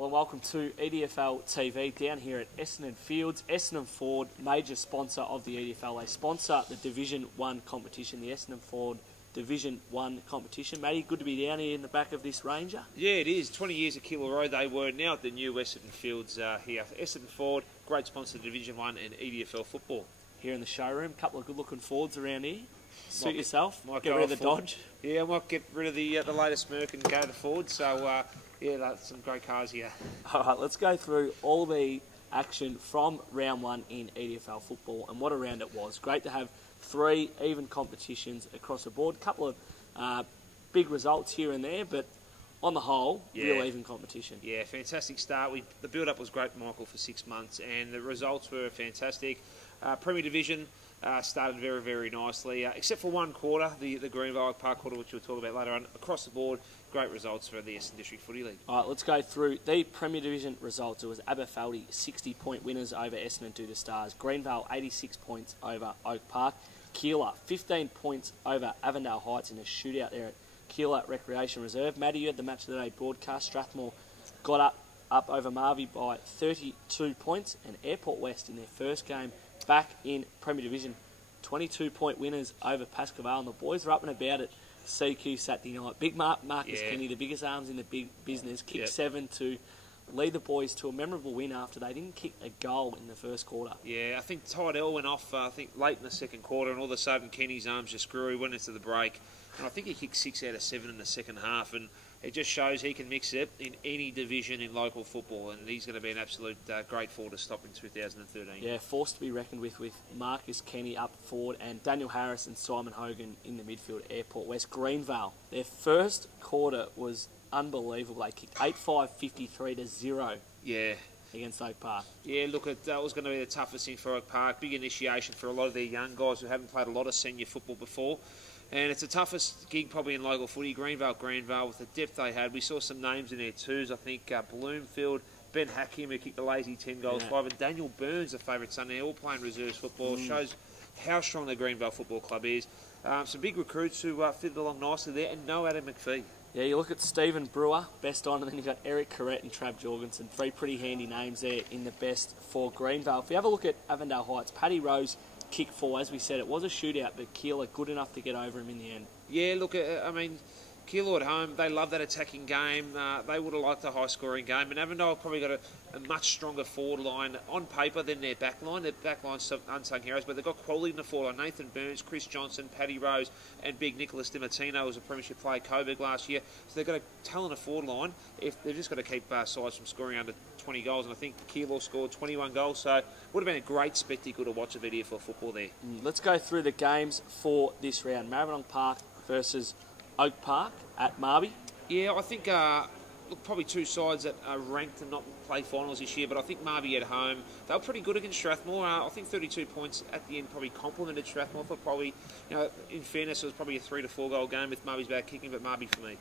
Well, welcome to EDFL TV down here at Essendon Fields. Essendon Ford, major sponsor of the EDFL. They sponsor the Division 1 competition, the Essendon Ford Division 1 competition. Matty, good to be down here in the back of this Ranger. Yeah, it is. 20 years at Keilor Road they were. Now at the new Essendon Fields here. Essendon Ford, great sponsor of Division 1 and EDFL football. Here in the showroom, a couple of good-looking Fords around here. Suit yourself, might get rid of the Dodge. Yeah, I might get rid of the latest Merc and go to Ford. So, yeah, that's some great cars here. All right, let's go through all the action from round one in EDFL football and what a round it was. Great to have 3 even competitions across the board. A couple of big results here and there, but on the whole, real even competition. Yeah, fantastic start. The build-up was great, Michael, for 6 months, and the results were fantastic. Premier Division started very, very nicely, except for one quarter, the Greenvale Park quarter, which we'll talk about later on. Across the board, great results for the Essendon District Footy League. All right, let's go through the Premier Division results. It was Aberfeldy, 60-point winners over Essendon due to Stars. Greenvale, 86 points over Oak Park. Keilor, 15 points over Avondale Heights in a shootout there at Keilor Recreation Reserve. Matty, you had the match of the day broadcast. Strathmore got up over Marvey by 32 points, and Airport West in their first game back in Premier Division, 22-point winners over Pascoe, and the boys are up and about at CQ Saturday night. Big Marcus Kenny, the biggest arms in the big business, kicked 7 to lead the boys to a memorable win after they didn't kick a goal in the first quarter. Yeah, I think Tydell went off, I think, late in the second quarter, and all of a sudden Kenny's arms just grew. He went into the break, and I think he kicked 6 out of 7 in the second half, and it just shows he can mix it in any division in local football, and he's going to be an absolute great forward to stop in 2013. Yeah, forced to be reckoned with Marcus Kenny up forward and Daniel Harris and Simon Hogan in the midfield. Airport West. Greenvale, their first quarter was unbelievable. They kicked 8-5, 53-0 against Oak Park. Yeah, look, that was going to be the toughest thing for Oak Park. Big initiation for a lot of their young guys who haven't played a lot of senior football before. And it's the toughest gig probably in local footy. Greenvale, with the depth they had. We saw some names in there twos. I think Bloomfield, Ben Hakim, who kicked the lazy 10 goals, 5, and Daniel Burns, the favourite son. They're all playing reserves football. Shows how strong the Greenvale Football Club is. Some big recruits who fitted along nicely there, and no Adam McPhee. Yeah, you look at Stephen Brewer, best on, and then you've got Eric Corrett and Trav Jorgensen. 3 pretty handy names there in the best for Greenvale. If you have a look at Avondale Heights, Paddy Rose kick 4, as we said, it was a shootout, but Keilor good enough to get over him in the end. Yeah, look, I mean, Keilor at home, they love that attacking game. They would have liked a high-scoring game, and Avondale probably got a much stronger forward line on paper than their back line. Their back line's some unsung heroes, but they've got quality in the forward line. Nathan Burns, Chris Johnson, Paddy Rose, and big Nicholas DiMartino was a premiership player, Coburg last year. So they've got a talented forward line. If they've just got to keep sides from scoring under 20 goals, and I think Keilor scored 21 goals, so it would have been a great spectacle to watch of EDFL football there. Let's go through the games for this round. Maribyrnong Park versus Oak Park at Marby. Yeah, I think look, probably 2 sides that are ranked and not play finals this year, but I think Marby at home, they were pretty good against Strathmore. I think 32 points at the end probably complimented Strathmore, but probably, in fairness, it was probably a 3 to 4 goal game with Marby's back kicking, but Marby for me.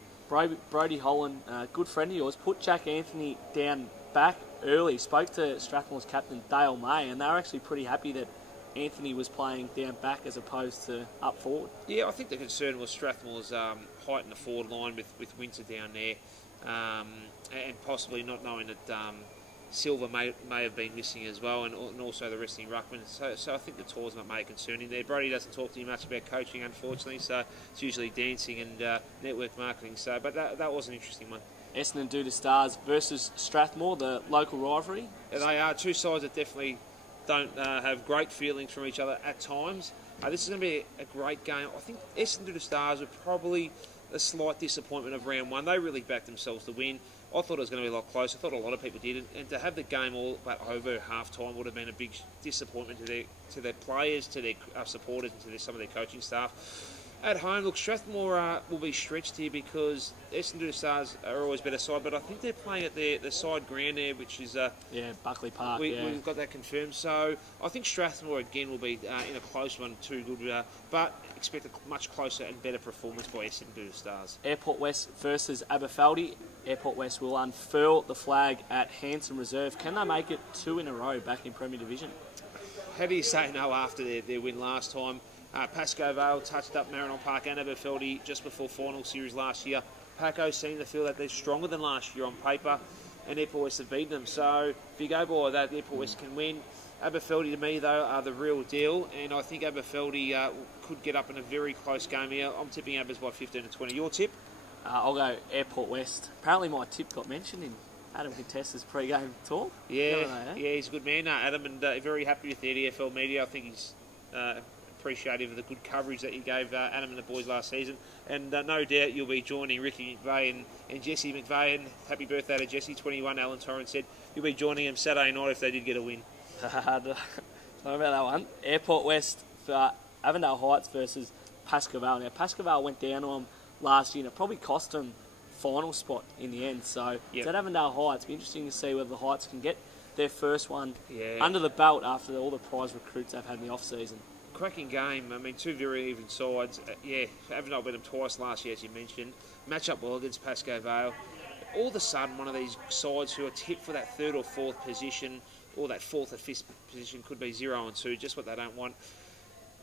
Brody Holland, good friend of yours, put Jack Anthony down back early, spoke to Strathmore's captain Dale May, and they were actually pretty happy that Anthony was playing down back as opposed to up forward. Yeah, I think the concern was Strathmore's height in the forward line with Winter down there, and possibly not knowing that Silver may have been missing as well, and also the resting ruckman. So I think the tours may concern him there. Brody doesn't talk to you much about coaching, unfortunately, so it's usually dancing and network marketing. So, but that was an interesting one. Essendon due to Stars versus Strathmore, the local rivalry. Yeah, they are 2 sides that definitely don't have great feelings from each other at times. This is going to be a great game. I think Essendon due to Stars were probably a slight disappointment of round 1. They really backed themselves to win. I thought it was going to be a lot closer. I thought a lot of people did, and to have the game all but over half-time would have been a big disappointment to their players, to their supporters, and to some of their coaching staff. At home, look, Strathmore will be stretched here because Essendon Stars are always better side, but I think they're playing at the side ground there, which is Buckley Park. We've got that confirmed. So I think Strathmore again will be in a close one, too good, but expect a much closer and better performance by Essendon Stars. Airport West versus Aberfeldy. Airport West will unfurl the flag at Hanson Reserve. Can they make it 2 in a row back in Premier Division? How do you say no after their win last time? Pascoe Vale touched up Maribyrnong Park and Aberfeldy just before final series last year. Paco seem to feel that they're stronger than last year on paper. and Airport West have beaten them. So if you go by that, Airport West can win. Aberfeldy, to me, though, are the real deal, and I think Aberfeldy could get up in a very close game here. I'm tipping Abers by 15 to 20. Your tip? I'll go Airport West. Apparently my tip got mentioned in Adam Contessa's pre-game talk. Yeah, he's a good man, Adam, and very happy with the EDFL media. I think he's appreciative of the good coverage that you gave Adam and the boys last season. And no doubt you'll be joining Ricky McVeigh and Jesse McVeigh. And happy birthday to Jesse, 21, Alan Torrance said. You'll be joining him Saturday night if they did get a win. Don't know about that one. Airport West for Avondale Heights versus Pascoe. Now, Pascoe went down on them last year and it probably cost them final spot in the end. So it's at Avondale Heights. It'll be interesting to see whether the Heights can get their first one under the belt after all the prize recruits they've had in the off-season. Cracking game. I mean, two very even sides. Avondale beat them twice last year, as you mentioned. Match up well against Pascoe Vale. All of a sudden, one of these sides who are tipped for that third or fourth position, or that fourth or fifth position, could be 0-2, just what they don't want.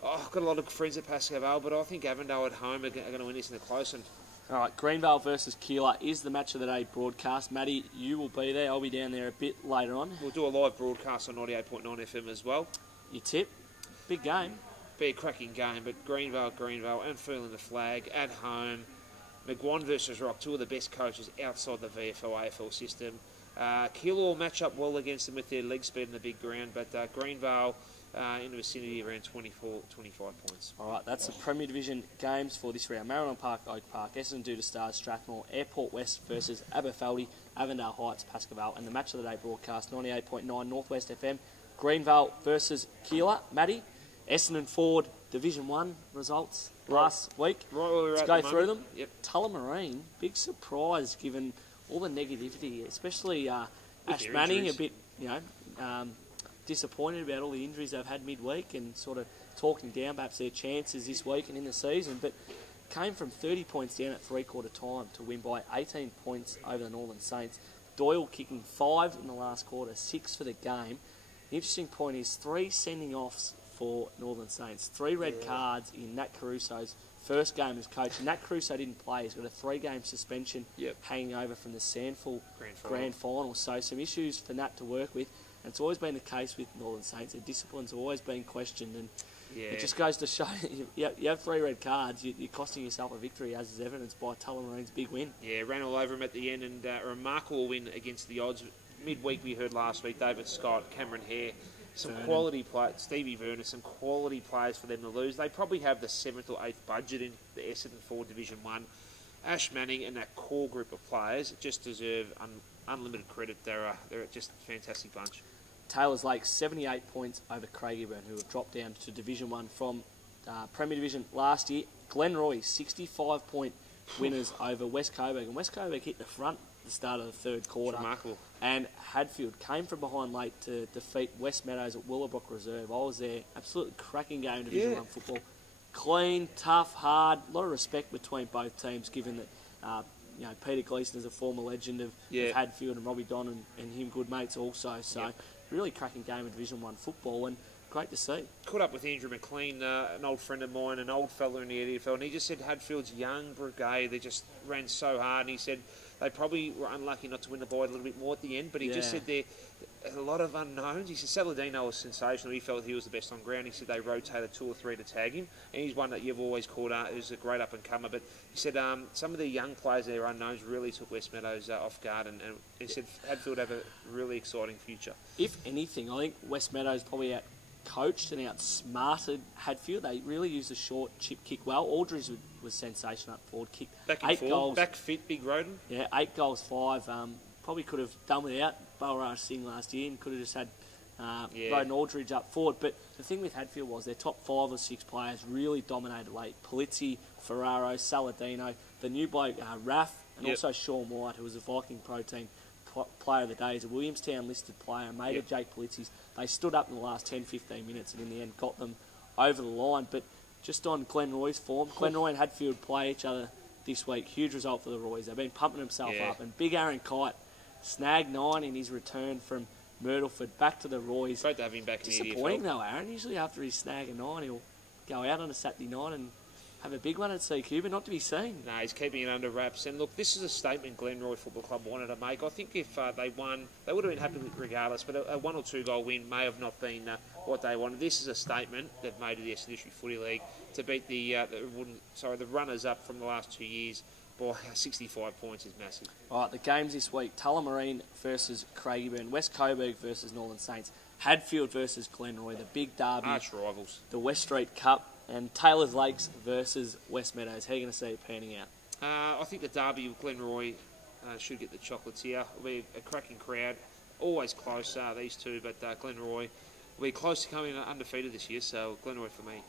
I've got a lot of friends at Pascoe Vale, but I think Avondale at home are going to win this in a close one. All right, Greenvale versus Keilor is the match of the day broadcast. Matty, you will be there. I'll be down there a bit later on. We'll do a live broadcast on 98.9 FM as well. Your tip? Big game. Be a cracking game, but Greenvale, unfurling the flag at home. McGuan versus Rock, two of the best coaches outside the VFL AFL system. Keilor match up well against them with their leg speed in the big ground, but Greenvale in the vicinity around 24, 25 points. All right, that's the Premier Division games for this round. Maribyrnong Park, Oak Park, Essendon Duda Stars, Strathmore, Airport West versus Aberfeldy, Avondale Heights, Pascoe, and the match of the day broadcast, 98.9 Northwest FM, Greenvale versus Keilor. Matty, Essendon Ford Division 1 results last week. Right where we're Let's at go the through moment. them. Tullamarine, big surprise given all the negativity, especially Ash Manning, a bit, disappointed about all the injuries they've had midweek and sort of talking down perhaps their chances this week and in the season, but came from 30 points down at three-quarter time to win by 18 points over the Northern Saints. Doyle kicking 5 in the last quarter, 6 for the game. The interesting point is 3 sending offs for Northern Saints, 3 red cards in Nat Caruso's first game as coach. Nat Caruso didn't play. He's got a 3-game suspension hanging over from the Sandful Grand Final. So some issues for Nat to work with. And it's always been the case with Northern Saints. Their discipline's always been questioned. And it just goes to show you have 3 red cards, you're costing yourself a victory, as is evidenced by Tullamarine's big win. Yeah, ran all over him at the end, and a remarkable win against the odds. Midweek we heard last week, David Scott, Cameron Hare, some quality players, Stevie Verner, some quality players for them to lose. They probably have the 7th or 8th budget in the Essendon Ford Division 1. Ash Manning and that core group of players just deserve unlimited credit. They're just a fantastic bunch. Taylor's Lake 78 points over Craigieburn, who have dropped down to Division 1 from Premier Division last year. Glenroy 65-point winners over West Coburg, and West Coburg hit the front at the start of the third quarter. Remarkable. And Hadfield came from behind late to defeat West Meadows at Willowbrook Reserve. I was there. Absolutely cracking game of Division 1 football. Clean, tough, hard. A lot of respect between both teams, given that Peter Gleeson is a former legend of Hadfield, and Robbie Don and him good mates also. So really cracking game of Division 1 football, and great to see. Caught up with Andrew McLean, an old friend of mine, an old fella in the EDFL, and he just said Hadfield's young brigade, they just ran so hard, and he said they probably were unlucky not to win the bye a little bit more at the end, but he just said there a lot of unknowns. He said Saladino was sensational. He felt he was the best on ground. He said they rotated 2 or 3 to tag him, and he's one that you've always called out. He was a great up-and-comer, but he said some of the young players there, unknowns, really took West Meadows off guard, and he said Hadfield have a really exciting future. If anything, I think West Meadows probably out-coached and outsmarted Hadfield. They really used the short chip kick well. Aldridge was sensational up forward. Kicked back 8 goals. Back fit, big Roden. Yeah, 8 goals, 5. Probably could have done without Balraj Singh last year and could have just had Roden Aldridge up forward. But the thing with Hadfield was their top 5 or 6 players really dominated late. Polizzi, Ferraro, Saladino, the new bloke, Raff, and also Sean White, who was a Viking Pro Team player of the day. He's a Williamstown listed player, mate of Jake Polizzi's. They stood up in the last 10-15 minutes and in the end got them over the line. But just on Glenroy's form, Glenroy and Hadfield play each other this week. Huge result for the Roys. They've been pumping themselves up. And big Aaron Kite snagged 9 in his return from Myrtleford back to the Roys. Great to have him back in the EDFL. Disappointing though, Aaron. Usually after he snag a 9, he'll go out on a Saturday night and have a big one at CQ, but not to be seen. No, he's keeping it under wraps. And look, this is a statement Glenroy Football Club wanted to make. I think if they won, they would have been happy regardless, but a 1 or 2 goal win may have not been what they wanted. This is a statement they've made to the Essendon District Footy League to beat the runners-up from the last 2 years by 65 points is massive. All right, the games this week: Tullamarine versus Craigieburn, West Coburg versus Northern Saints, Hadfield versus Glenroy, the big derby, Arch rivals, the West Street Cup, and Taylor's Lakes versus West Meadows. How are you going to see it panning out? I think the derby of Glenroy should get the chocolates here. It'll be a cracking crowd, always close, these two, but Glenroy will be close to coming undefeated this year, so Glenroy for me.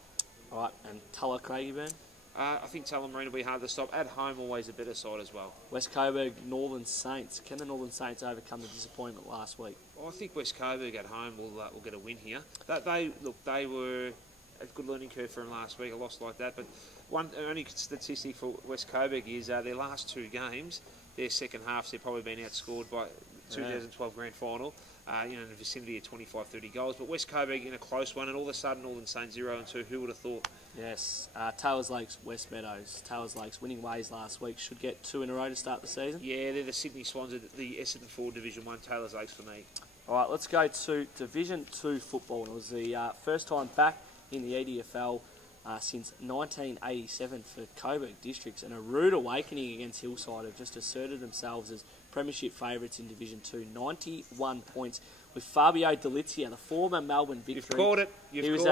All right, and Tulla Craigieburn? I think Tullamarine will be hard to stop. At home, always a better side as well. West Coburg, Northern Saints. Can the Northern Saints overcome the disappointment last week? I think West Coburg at home will get a win here. They were a good learning curve for them last week, a loss like that. But one only statistic for West Coburg is their last 2 games, their second halves, they've probably been outscored by 2012 Grand Final, in the vicinity of 25-30 goals. But West Coburg in a close one, and all of a sudden Northern Saints 0-2. Who would have thought? Yes, Taylor's Lakes, West Meadows. Taylor's Lakes winning ways last week, should get 2 in a row to start the season. Yeah, they're the Sydney Swans of the Essendon Ford Division 1. Taylor's Lakes for me. All right, let's go to Division 2 football. It was the first time back in the EDFL since 1987 for Coburg Districts, and a rude awakening against Hillside have just asserted themselves as premiership favourites in Division 2. 91 points with Fabio Delizia, the former Melbourne Victory. You've called it. He was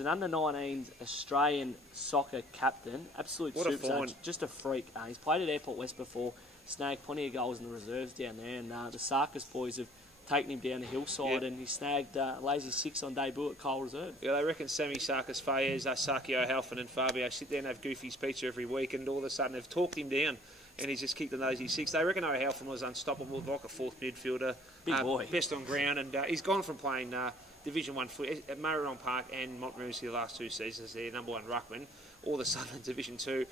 an under-19s Australian soccer captain. Absolute superstar, just a freak. He's played at Airport West before, snagged plenty of goals in the reserves down there, and the Sarkis boys have taken him down the hillside, and he snagged lazy 6 on debut at Cole Reserve. Yeah, they reckon Sammy Sarkis, Fayez, Sakio Halfin and Fabio sit there and have Goofy's pizza every week, and all of a sudden they've talked him down, and he's just kicked the lazy 6. They reckon Halfin was unstoppable, like a 4th midfielder. Big boy. Best on ground, and he's gone from playing Division 1 foot at Maribyrnong Park and Montmorency the last 2 seasons, their number 1 ruckman. All of a sudden in Division 2.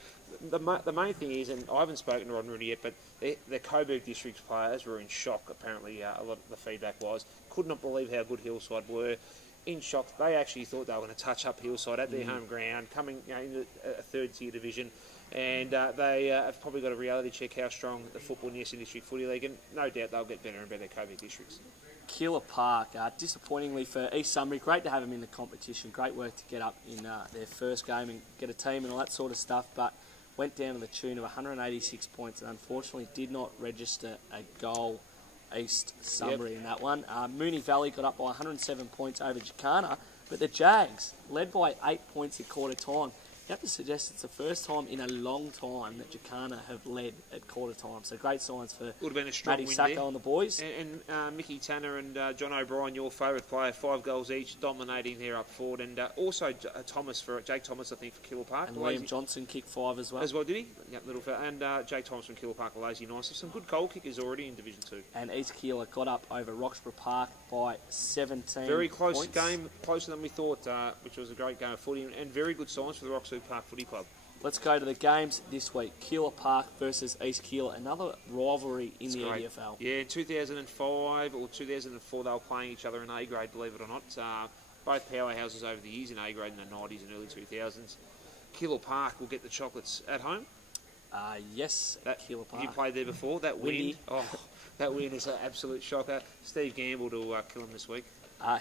The main thing is, and I haven't spoken to Ron Rooney yet, but the Coburg Districts players were in shock, apparently. A lot of the feedback was. Could not believe how good Hillside were. In shock. They actually thought they were going to touch up Hillside at their home ground, coming into a 3rd tier division. And they have probably got a reality check how strong the football in the Essendon District Footy League, and no doubt they'll get better and better Coburg Districts. Keilor Park, disappointingly for East Sunbury. Great to have them in the competition. Great work to get up in their first game and get a team and all that sort of stuff, but went down to the tune of 186 points and unfortunately did not register a goal. East Sunbury in that one. Moonee Valley got up by 107 points over Jacana, but the Jags led by 8 points at quarter time. You have to suggest it's the first time in a long time that Jacana have led at quarter time. So great signs for would have been a strong Matty win Sacco there. And the boys. And Mickey Tanner and John O'Brien, your favourite player, 5 goals each, dominating there up forward. And also Jake Thomas, I think, for Keilor Park. And Liam Johnson kicked 5 as well. As well, did he? Yeah, little fella. And Jake Thomas from Keilor Park, lazy nice. Some good goal kickers already in Division 2. And East Keilor got up over Roxburgh Park by 17 Very close points. Game, closer than we thought, which was a great game of footy. And very good signs for the Roxburgh Park Footy Club. Let's go to the games this week. Keilor Park versus East Keilor, another rivalry in the EDFL. Yeah, in 2005 or 2004 they were playing each other in A grade, believe it or not. Both powerhouses over the years in A grade in the 90s and early 2000s. Keilor Park will get the chocolates at home. Yes, Keilor Park. You played there before. That Windy. win, that win is an absolute shocker. Steve Gamble to kill him this week.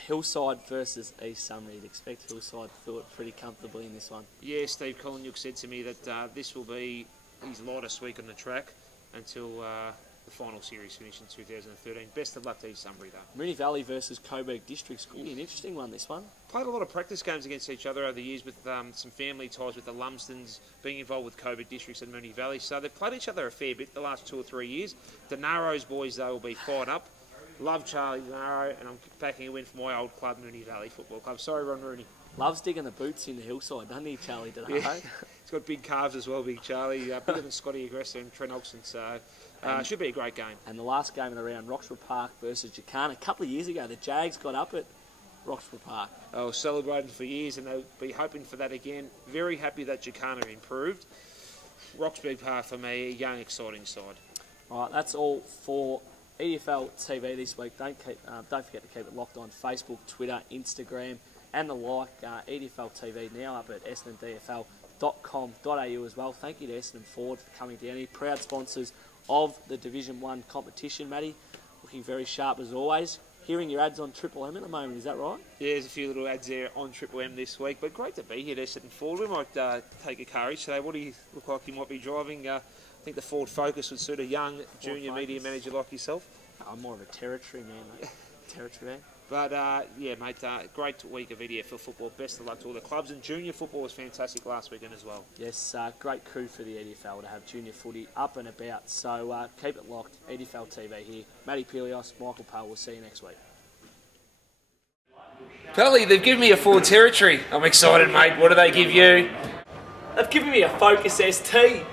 Hillside versus East Sunbury. You'd expect Hillside thought pretty comfortably in this one. Yeah, Steve Collinyuk said to me that this will be his lightest week on the track until the final series finished in 2013. Best of luck to East Sunbury, though. Moonee Valley versus Coburg Districts. Could be an interesting one, this one. Played a lot of practice games against each other over the years with some family ties with the Lumsdens being involved with Coburg Districts and Moonee Valley. So they've played each other a fair bit the last 2 or 3 years. The Narrows boys, though, will be fired up. Love Charlie Narrow, and I'm backing a win for my old club, Moonee Valley Football Club. Sorry, Ron Rooney. Loves digging the boots in the Hillside, doesn't he, Charlie? Today? Yeah. He's got big calves as well, big Charlie. Bigger than Scotty Aggressor and Trent Oxon, so should be a great game. And the last game of the round, Roxburgh Park versus Jacana. A couple of years ago, the Jags got up at Roxburgh Park. I was celebrating for years, and they'll be hoping for that again. Very happy that Jacana improved. Roxburgh Park, for me, a young, exciting side. All right, that's all for EDFL TV this week. Don't forget to keep it locked on Facebook, Twitter, Instagram, and the like. EDFL TV now up at essendondfl.com.au. EDFL.com.au as well. Thank you to Essendon Ford for coming down here. Proud sponsors of the Division 1 competition, Matty. Looking very sharp as always. Hearing your ads on Triple M at the moment, is that right? Yeah, there's a few little ads there on Triple M this week, but great to be here at Essendon Ford. We might take a carriage today. What do you look like you might be driving? I think the Ford Focus would suit a young junior media manager like yourself. I'm more of a territory man, mate. Territory man. But, yeah, mate, great week of EDFL football. Best of luck to all the clubs. And junior football was fantastic last weekend as well. Yes, great coup for the EDFL to have junior footy up and about. So keep it locked. EDFL TV here. Matty Pillios, Michael Pell. We'll see you next week. Pelly, they've given me a Ford Territory. I'm excited, mate. What do they give you? They've given me a Focus ST.